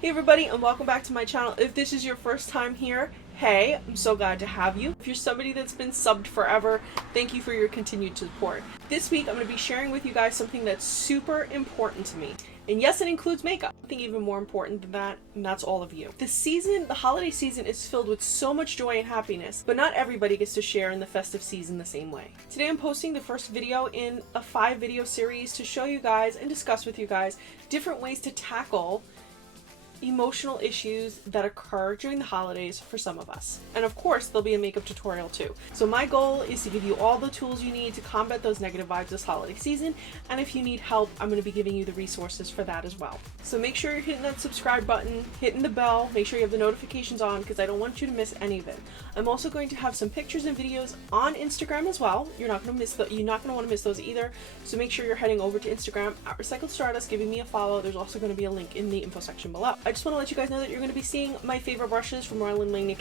Hey everybody, and welcome back to my channel. If this is your first time here, hey, I'm so glad to have you. If you're somebody that's been subbed forever, thank you for your continued support. This week I'm going to be sharing with you guys something that's super important to me. And yes, it includes makeup. I think even more important than that, and that's all of you. The holiday season is filled with so much joy and happiness, but not everybody gets to share in the festive season the same way. Today I'm posting the first video in a 5-video series to show you guys and discuss with you guys different ways to tackle emotional issues that occur during the holidays for some of us. And of course, there'll be a makeup tutorial too. So my goal is to give you all the tools you need to combat those negative vibes this holiday season, and if you need help, I'm going to be giving you the resources for that as well. So make sure you're hitting that subscribe button, hitting the bell, make sure you have the notifications on because I don't want you to miss any of it. I'm also going to have some pictures and videos on Instagram as well. You're not going to want to miss those either. So make sure you're heading over to Instagram at Recycled Stardust, giving me a follow. There's also going to be a link in the info section below. I just want to let you guys know that you're going to be seeing my favorite brushes from Lifeline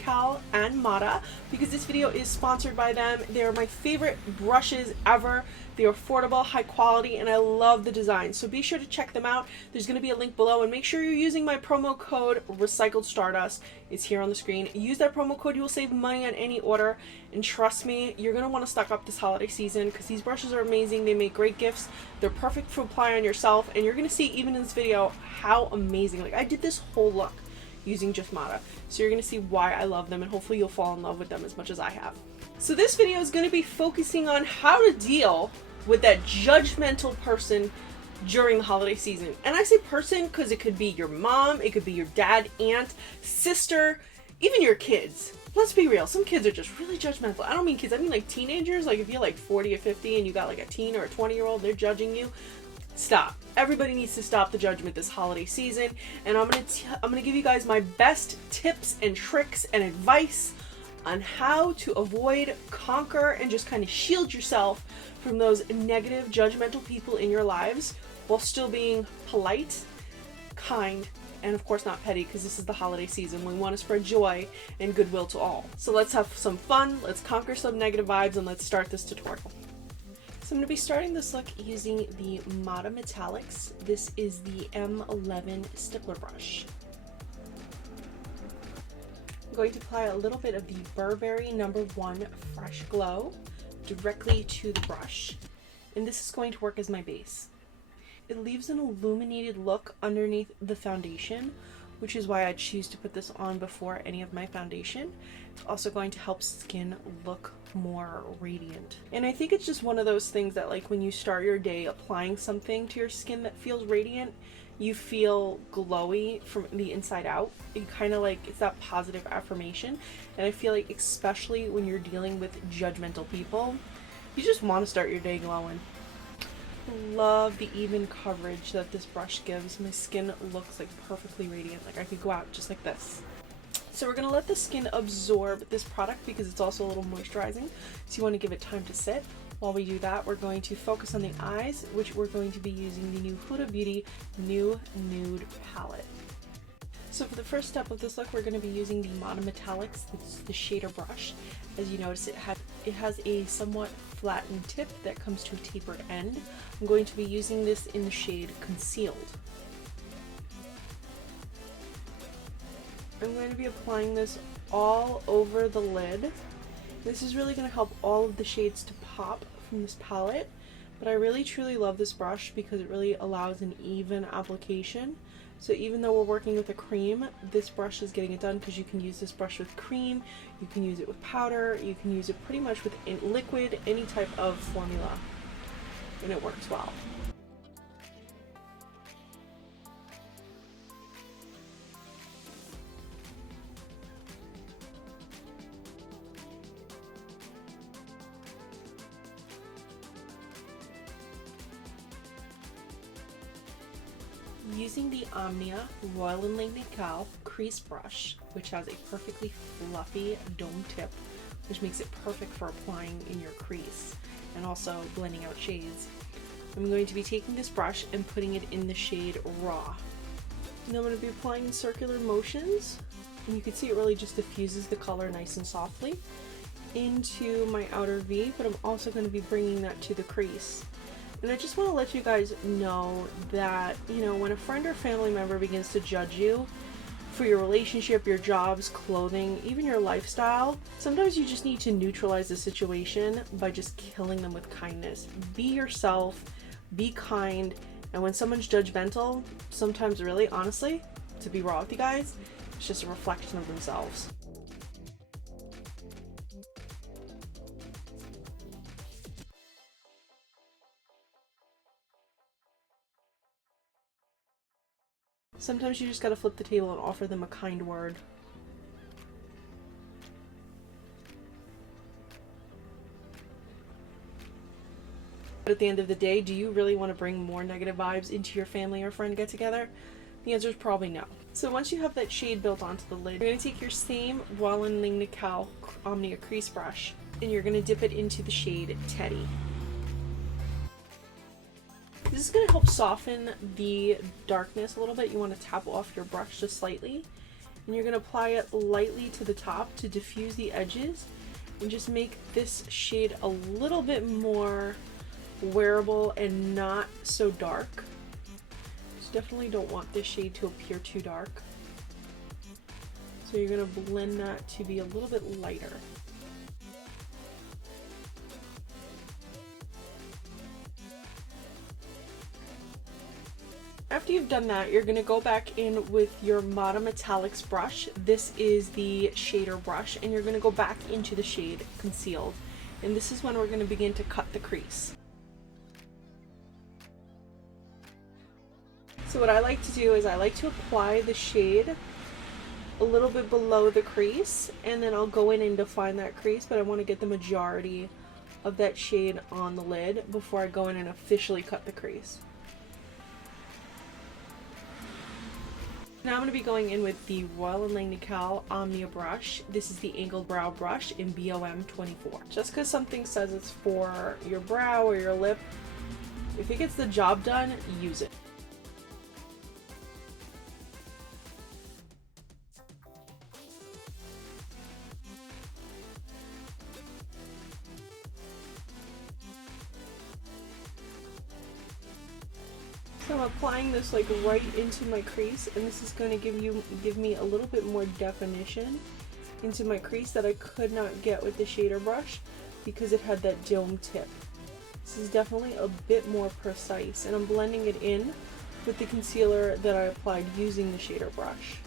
and Mata because this video is sponsored by them. They're my favorite brushes ever. They're affordable, high quality, and I love the design. So be sure to check them out. There's going to be a link below, and make sure you're using my promo code Recycled Stardust. It's here on the screen. Use that promo code. You will save money on any order, and trust me, you're going to want to stock up this holiday season because these brushes are amazing. They make great gifts. They're perfect to apply on yourself, and you're going to see even in this video how amazing. Like, I did this whole look using just Mata, so you're going to see why I love them, and hopefully you'll fall in love with them as much as I have. So this video is going to be focusing on how to deal with that judgmental person during the holiday season. And I say person because it could be your mom, it could be your dad, aunt, sister, even your kids. Let's be real, some kids are just really judgmental. I don't mean kids, I mean like teenagers. Like if you're like 40 or 50 and you got like a teen or a 20-year-old, they're judging you. Stop. Everybody needs to stop the judgment this holiday season. And I'm gonna give you guys my best tips and tricks and advice on how to avoid, conquer, and just kind of shield yourself from those negative, judgmental people in your lives while still being polite, kind, and of course not petty, because this is the holiday season. We want to spread joy and goodwill to all. So let's have some fun, let's conquer some negative vibes, and let's start this tutorial. So I'm going to be starting this look using the Mata Metallics. This is the M11 stippler brush. I'm going to apply a little bit of the Burberry No. 1 Fresh Glow directly to the brush, and this is going to work as my base. It leaves an illuminated look underneath the foundation, which is why I choose to put this on before any of my foundation. It's also going to help skin look more radiant. And I think it's just one of those things that, like, when you start your day applying something to your skin that feels radiant, you feel glowy from the inside out. It kind of like, it's that positive affirmation. And I feel like especially when you're dealing with judgmental people, you just want to start your day glowing. Love the even coverage that this brush gives. My skin looks like perfectly radiant. Like I could go out just like this. So we're going to let the skin absorb this product because it's also a little moisturizing. So you want to give it time to sit. While we do that, we're going to focus on the eyes, which we're going to be using the new Huda Beauty New Nude palette. So for the first step of this look, we're going to be using the Mata Metallics. This is the shader brush. As you notice, it has a somewhat flattened tip that comes to a tapered end. I'm going to be using this in the shade Concealed. I'm going to be applying this all over the lid. This is really going to help all of the shades to pop from this palette, but I really truly love this brush because it really allows an even application. So even though we're working with a cream, this brush is getting it done because you can use this brush with cream, you can use it with powder, you can use it pretty much with liquid, any type of formula, and it works well. Using the Omnia Royal & Lanicale crease brush, which has a perfectly fluffy dome tip, which makes it perfect for applying in your crease and also blending out shades. I'm going to be taking this brush and putting it in the shade Raw. And I'm going to be applying in circular motions, and you can see it really just diffuses the color nice and softly into my outer V, but I'm also going to be bringing that to the crease. And I just want to let you guys know that, you know, when a friend or family member begins to judge you, for your relationship, your jobs, clothing, even your lifestyle. Sometimes you just need to neutralize the situation by just killing them with kindness. Be yourself, be kind, and when someone's judgmental, sometimes really, honestly, to be raw with you guys, it's just a reflection of themselves. Sometimes you just gotta flip the table and offer them a kind word. But at the end of the day, do you really want to bring more negative vibes into your family or friend get together? The answer is probably no. So once you have that shade built onto the lid, you're going to take your same Lifeline Omnia crease brush and you're going to dip it into the shade Teddy. This is going to help soften the darkness a little bit. You want to tap off your brush just slightly, and you're going to apply it lightly to the top to diffuse the edges and just make this shade a little bit more wearable and not so dark. So definitely don't want this shade to appear too dark. So you're going to blend that to be a little bit lighter. After you've done that, you're going to go back in with your Modern Metallics brush. This is the shader brush, and you're going to go back into the shade Concealed. And this is when we're going to begin to cut the crease. So what I like to do is I like to apply the shade a little bit below the crease, and then I'll go in and define that crease, but I want to get the majority of that shade on the lid before I go in and officially cut the crease. Now I'm going to be going in with the Lifeline Omnia brush. This is the angled brow brush in BOM 24. Just because something says it's for your brow or your lip, if it gets the job done, use it. So I'm applying this like right into my crease, and this is going to give me a little bit more definition into my crease that I could not get with the shader brush because it had that dome tip. This is definitely a bit more precise, and I'm blending it in with the concealer that I applied using the shader brush.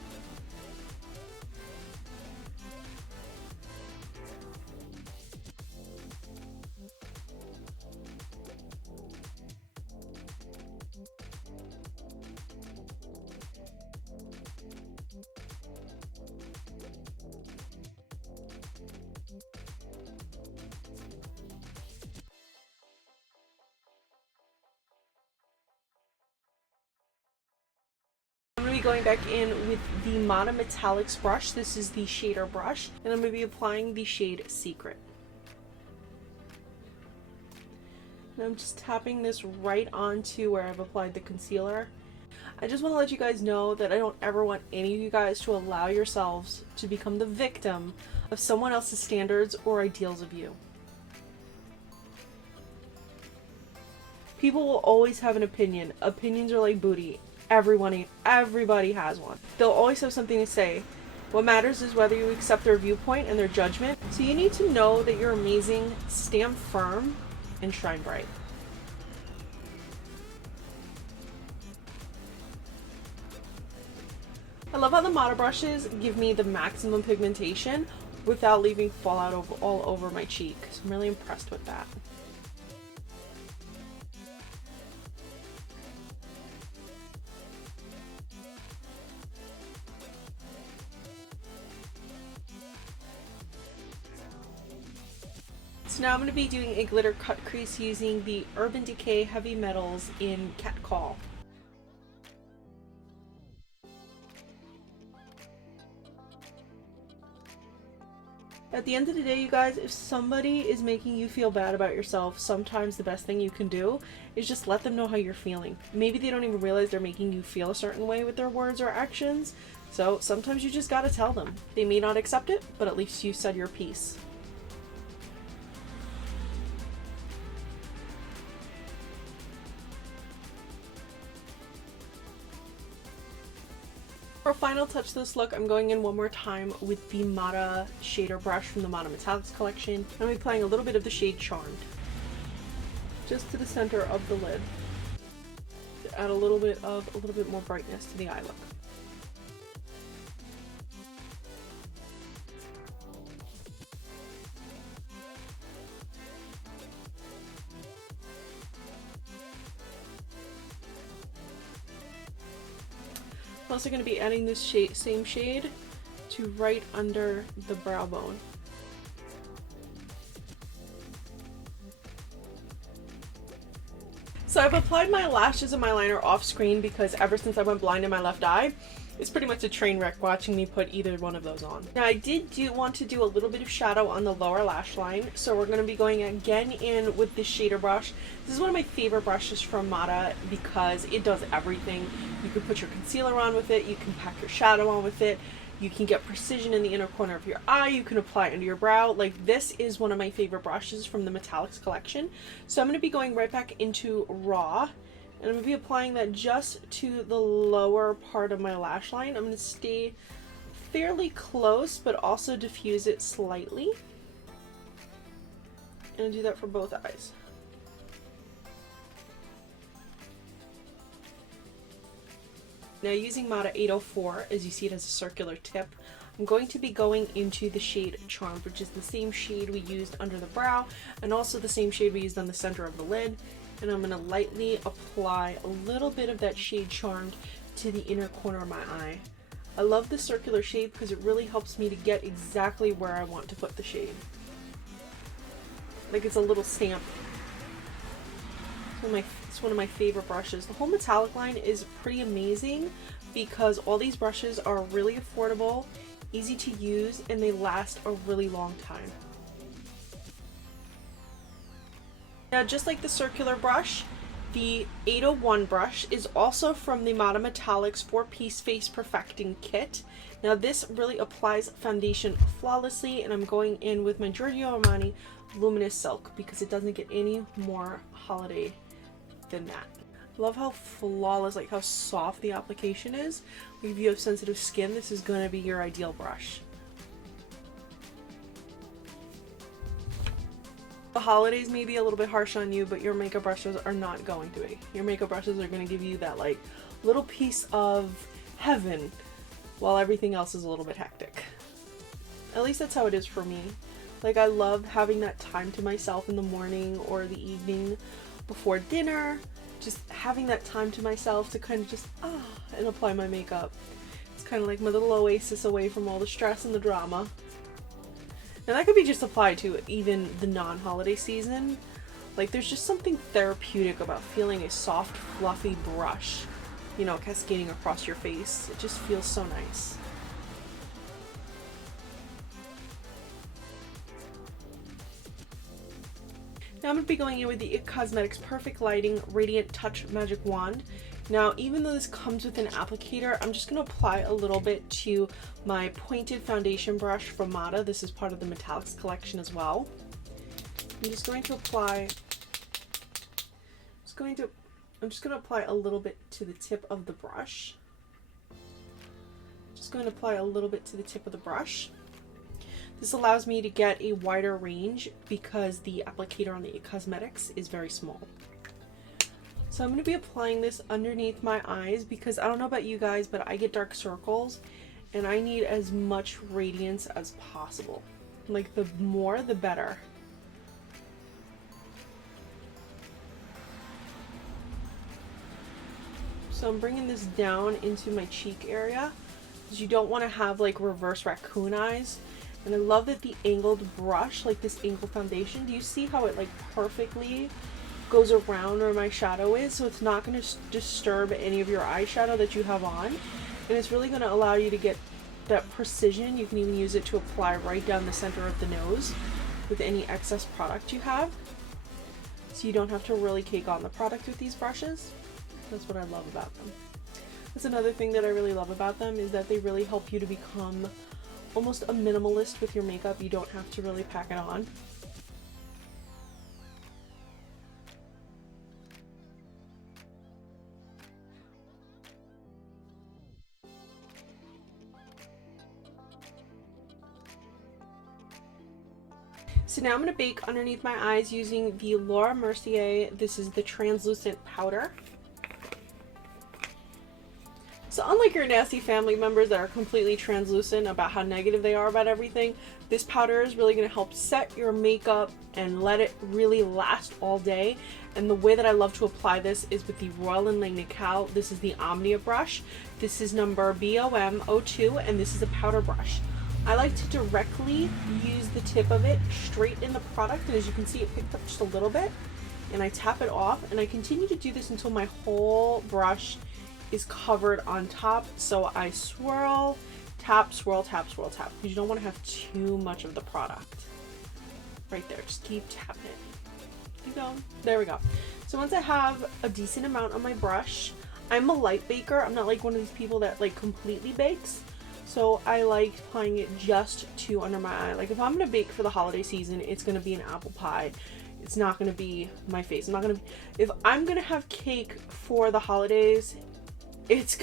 I'm going to be going back in with the Modern Metallics brush. This is the shader brush, and I'm going to be applying the shade Secret. And I'm just tapping this right onto where I've applied the concealer. I just want to let you guys know that I don't ever want any of you guys to allow yourselves to become the victim of someone else's standards or ideals of you. People will always have an opinion. Opinions are like booty. Everybody has one. They'll always have something to say. What matters is whether you accept their viewpoint and their judgment. So you need to know that you're amazing, stand firm, and shine bright. I love how the Modern brushes give me the maximum pigmentation without leaving fallout all over my cheek. So I'm really impressed with that. So now I'm going to be doing a glitter cut crease using the Urban Decay Heavy Metals in Cat Call. At the end of the day, you guys, if somebody is making you feel bad about yourself, sometimes the best thing you can do is just let them know how you're feeling. Maybe they don't even realize they're making you feel a certain way with their words or actions, so sometimes you just gotta tell them. They may not accept it, but at least you said your piece. For a final touch to this look, I'm going in one more time with the Mata shader brush from the Mata Metallics collection. I'm going to be applying a little bit of the shade Charmed just to the center of the lid to add a little bit more brightness to the eye look. I'm also going to be adding this same shade to right under the brow bone. So I've applied my lashes and my liner off screen because ever since I went blind in my left eye, it's pretty much a train wreck watching me put either one of those on. Now I did want to do a little bit of shadow on the lower lash line, so we're going to be going again in with this shader brush. This is one of my favorite brushes from Mata because it does everything. You can put your concealer on with it, you can pack your shadow on with it, you can get precision in the inner corner of your eye, you can apply it under your brow. Like, this is one of my favorite brushes from the Metallics collection. So I'm going to be going right back into Raw, and I'm going to be applying that just to the lower part of my lash line. I'm going to stay fairly close, but also diffuse it slightly. And do that for both eyes. Now, using Mata 804, as you see it has a circular tip, I'm going to be going into the shade Charmed, which is the same shade we used under the brow and also the same shade we used on the center of the lid. And I'm going to lightly apply a little bit of that shade Charmed to the inner corner of my eye. I love the circular shade because it really helps me to get exactly where I want to put the shade. Like, it's a little stamp. It's one of my favorite brushes. The whole metallic line is pretty amazing because all these brushes are really affordable, easy to use, and they last a really long time. Now, just like the circular brush, the 801 brush is also from the Mata Metallics 4-piece face perfecting kit. Now, this really applies foundation flawlessly, and I'm going in with my Giorgio Armani Luminous Silk because it doesn't get any more holiday than that. Love how flawless, like how soft the application is. If you have sensitive skin, this is going to be your ideal brush. The holidays may be a little bit harsh on you, but your makeup brushes are not going to be. Your makeup brushes are going to give you that like little piece of heaven while everything else is a little bit hectic. At least that's how it is for me. Like, I love having that time to myself in the morning or the evening before dinner, just having that time to myself to kind of just and apply my makeup. It's kind of like my little oasis away from all the stress and the drama. And that could be just applied to even the non-holiday season. Like, there's just something therapeutic about feeling a soft, fluffy brush, you know, cascading across your face. It just feels so nice. Now I'm going to be going in with the IT Cosmetics Perfect Lighting Radiant Touch Magic Wand. Now, even though this comes with an applicator, I'm just going to apply a little bit to my pointed foundation brush from Mata. This is part of the Metallics collection as well. I'm just going to apply, I'm just going to apply a little bit to the tip of the brush. Just going to apply a little bit to the tip of the brush. This allows me to get a wider range because the applicator on the IT Cosmetics is very small. So I'm going to be applying this underneath my eyes because I don't know about you guys, but I get dark circles and I need as much radiance as possible. Like, the more, the better. So I'm bringing this down into my cheek area because you don't want to have like reverse raccoon eyes. And I love that the angled brush, like this angled foundation, do you see how it like perfectly goes around where my shadow is? So it's not going to disturb any of your eyeshadow that you have on. And it's really going to allow you to get that precision. You can even use it to apply right down the center of the nose with any excess product you have. So you don't have to really cake on the product with these brushes. That's what I love about them. That's another thing that I really love about them, is that they really help you to become almost a minimalist with your makeup. You don't have to really pack it on. So now I'm going to bake underneath my eyes using the Laura Mercier. This is the translucent powder. So unlike your nasty family members that are completely translucent about how negative they are about everything, this powder is really going to help set your makeup and let it really last all day. And the way that I love to apply this is with the Royal & Nickel. This is the Omnia brush. This is number BOM02, and this is a powder brush. I like to directly use the tip of it straight in the product, and as you can see, it picked up just a little bit, and I tap it off, and I continue to do this until my whole brush is covered on top. So I swirl, tap, swirl, tap, swirl, tap, because you don't want to have too much of the product. Right there, just keep tapping it. Keep going. There we go. So once I have a decent amount on my brush, I'm a light baker. I'm not like one of these people that like completely bakes. So I like applying it just to under my eye. Like if I'm gonna bake for the holiday season, it's gonna be an apple pie. It's not gonna be my face. If I'm gonna have cake for the holidays, it's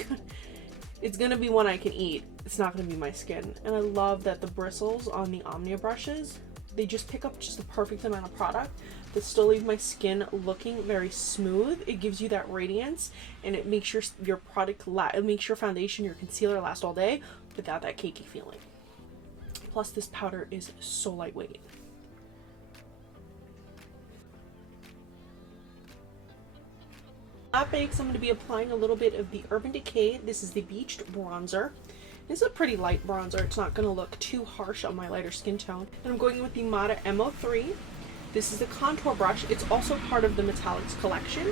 gonna be one I can eat. It's not gonna be my skin. And I love that the bristles on the Omnia brushes, they just pick up just the perfect amount of product that still leave my skin looking very smooth. It gives you that radiance, and it makes your product it makes your foundation, your concealer last all day without that cakey feeling. Plus this powder is so lightweight. At bakes, I'm going to be applying a little bit of the Urban Decay. This is the Beached Bronzer. This is a pretty light bronzer. It's not going to look too harsh on my lighter skin tone. And I'm going in with the Mata MO3. This is the contour brush. It's also part of the Metallics collection.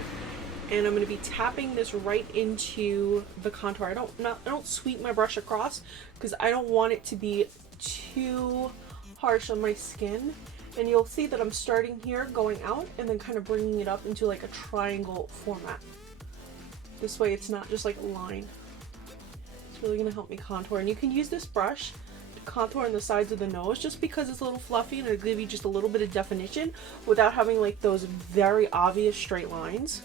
And I'm going to be tapping this right into the contour. I don't sweep my brush across because I don't want it to be too harsh on my skin. And you'll see that I'm starting here, going out, and then kind of bringing it up into like a triangle format. This way it's not just like a line. It's really going to help me contour. And you can use this brush to contour on the sides of the nose just because it's a little fluffy and it'll give you just a little bit of definition without having like those very obvious straight lines.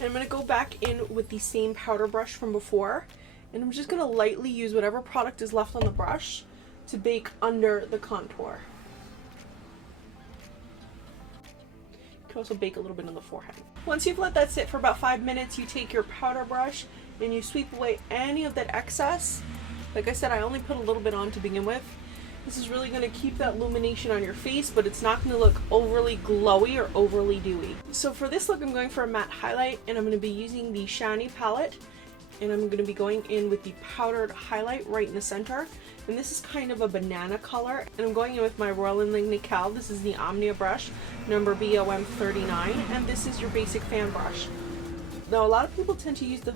And I'm going to go back in with the same powder brush from before, and I'm just going to lightly use whatever product is left on the brush to bake under the contour. You can also bake a little bit on the forehead. Once you've let that sit for about 5 minutes, you take your powder brush and you sweep away any of that excess. Like I said, I only put a little bit on to begin with. This is really going to keep that illumination on your face, but it's not going to look overly glowy or overly dewy. So for this look, I'm going for a matte highlight, and I'm going to be using the Shiny palette, and I'm going to be going in with the powdered highlight right in the center. And this is kind of a banana color, and I'm going in with my Royal & Nickel. This is the Omnia brush, number BOM39, and this is your basic fan brush. Now, a lot of people tend to use the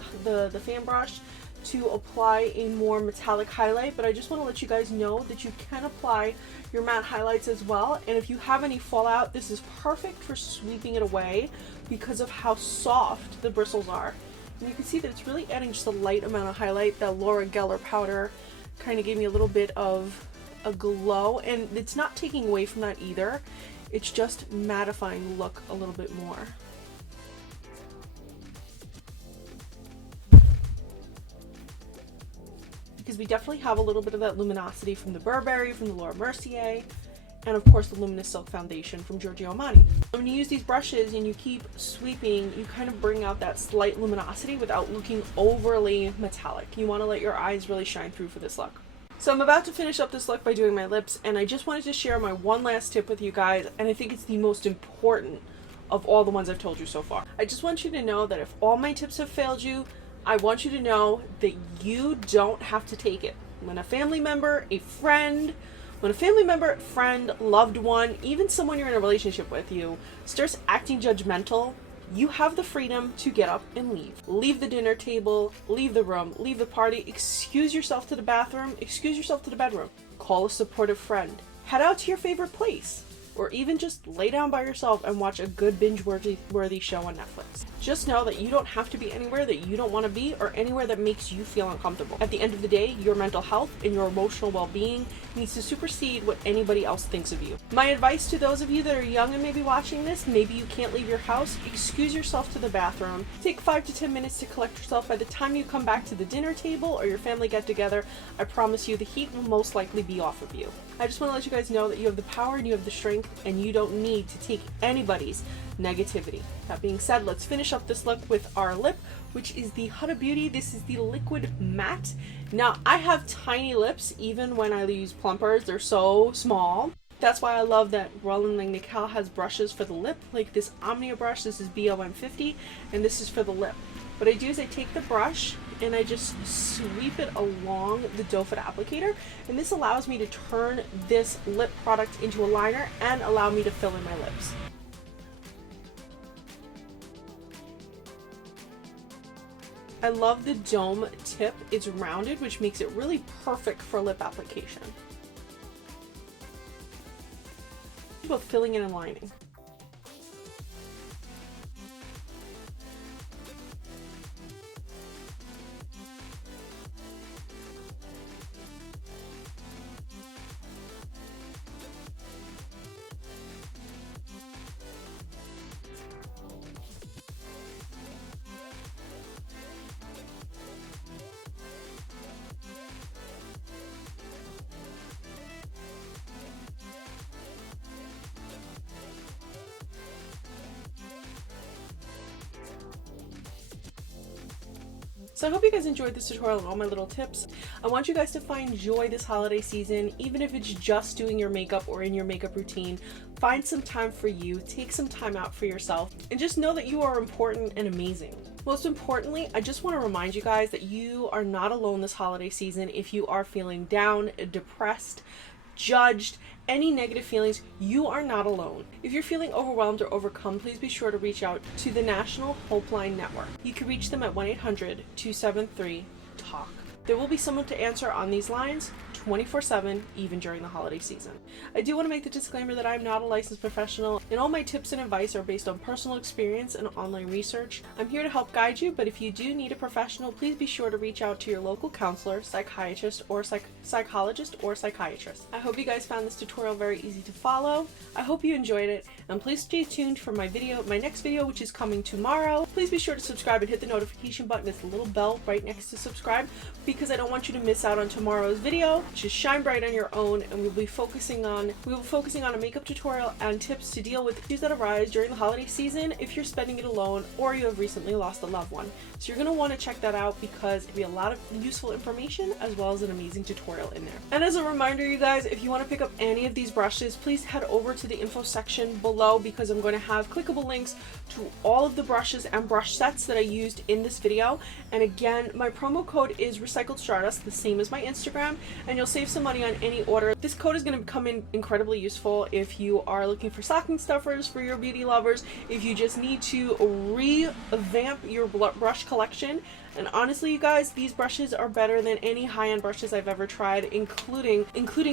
fan brush to apply a more metallic highlight, but I just want to let you guys know that you can apply your matte highlights as well. And if you have any fallout, this is perfect for sweeping it away because of how soft the bristles are. And you can see that it's really adding just a light amount of highlight. That Laura Geller powder kind of gave me a little bit of a glow, and it's not taking away from that either. It's just mattifying the look a little bit more. Because we definitely have a little bit of that luminosity from the Burberry, from the Laura Mercier, and of course the Luminous Silk Foundation from Giorgio Armani. When you use these brushes and you keep sweeping, you kind of bring out that slight luminosity without looking overly metallic. You want to let your eyes really shine through for this look. So I'm about to finish up this look by doing my lips, and I just wanted to share my one last tip with you guys, and I think it's the most important of all the ones I've told you so far. I just want you to know that if all my tips have failed you, I want you to know that you don't have to take it. When a family member, friend, loved one, even someone you're in a relationship with starts acting judgmental, you have the freedom to get up and leave. Leave the dinner table, leave the room, leave the party, excuse yourself to the bathroom, excuse yourself to the bedroom. Call a supportive friend. Head out to your favorite place. Or even just lay down by yourself and watch a good binge-worthy show on Netflix. Just know that you don't have to be anywhere that you don't want to be or anywhere that makes you feel uncomfortable. At the end of the day, your mental health and your emotional well-being needs to supersede what anybody else thinks of you. My advice to those of you that are young and maybe watching this, maybe you can't leave your house, excuse yourself to the bathroom. Take 5 to 10 minutes to collect yourself. By the time you come back to the dinner table or your family get together, I promise you the heat will most likely be off of you. I just want to let you guys know that you have the power and you have the strength and you don't need to take anybody's negativity. That being said, let's finish up this look with our lip, which is the Huda Beauty. This is the liquid matte. Now, I have tiny lips even when I use plumpers. They're so small. That's why I love that Roland Nickel has brushes for the lip, like this Omnia brush. This is BOM50, and this is for the lip. What I do is I take the brush and I just sweep it along the doe foot applicator, and this allows me to turn this lip product into a liner and allow me to fill in my lips. I love the dome tip. It's rounded, which makes it really perfect for lip application. About filling in and lining. So I hope you guys enjoyed this tutorial and all my little tips. I want you guys to find joy this holiday season, even if it's just doing your makeup or in your makeup routine. Find some time for you, take some time out for yourself, and just know that you are important and amazing. Most importantly, I just want to remind you guys that you are not alone this holiday season. If you are feeling down, depressed, judged, any negative feelings, you are not alone. If you're feeling overwhelmed or overcome, please be sure to reach out to the National Hopeline Network. You can reach them at 1-800-273-TALK. There will be someone to answer on these lines 24/7, even during the holiday season. I do want to make the disclaimer that I'm not a licensed professional, and all my tips and advice are based on personal experience and online research. I'm here to help guide you, but if you do need a professional, please be sure to reach out to your local counselor, psychiatrist, or psychologist or psychiatrist. I hope you guys found this tutorial very easy to follow. I hope you enjoyed it, and please stay tuned for my next video, which is coming tomorrow. Please be sure to subscribe and hit the notification button. It's the little bell right next to subscribe, because I don't want you to miss out on tomorrow's video. Just shine bright on your own, and we will be focusing on a makeup tutorial and tips to deal with issues that arise during the holiday season if you're spending it alone or you have recently lost a loved one. So you're going to want to check that out, because it'll be a lot of useful information as well as an amazing tutorial in there. And as a reminder, you guys, if you want to pick up any of these brushes, please head over to the info section below, because I'm going to have clickable links to all of the brushes and brush sets that I used in this video. And again, my promo code is Recycled Stardust, the same as my Instagram, and you'll save some money on any order. This code is going to come in incredibly useful if you are looking for stocking stuffers for your beauty lovers, if you just need to revamp your brush collection. And honestly, you guys, these brushes are better than any high-end brushes I've ever tried, including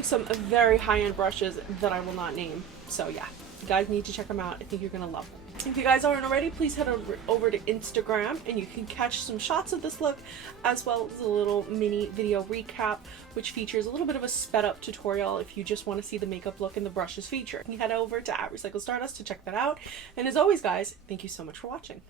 some very high-end brushes that I will not name. So yeah, you guys need to check them out. I think you're gonna love them. If you guys aren't already, please head over to Instagram, and you can catch some shots of this look, as well as a little mini video recap, which features a little bit of a sped up tutorial if you just want to see the makeup look and the brushes feature. You can head over to @Recycled Stardust to check that out. And as always, guys, thank you so much for watching.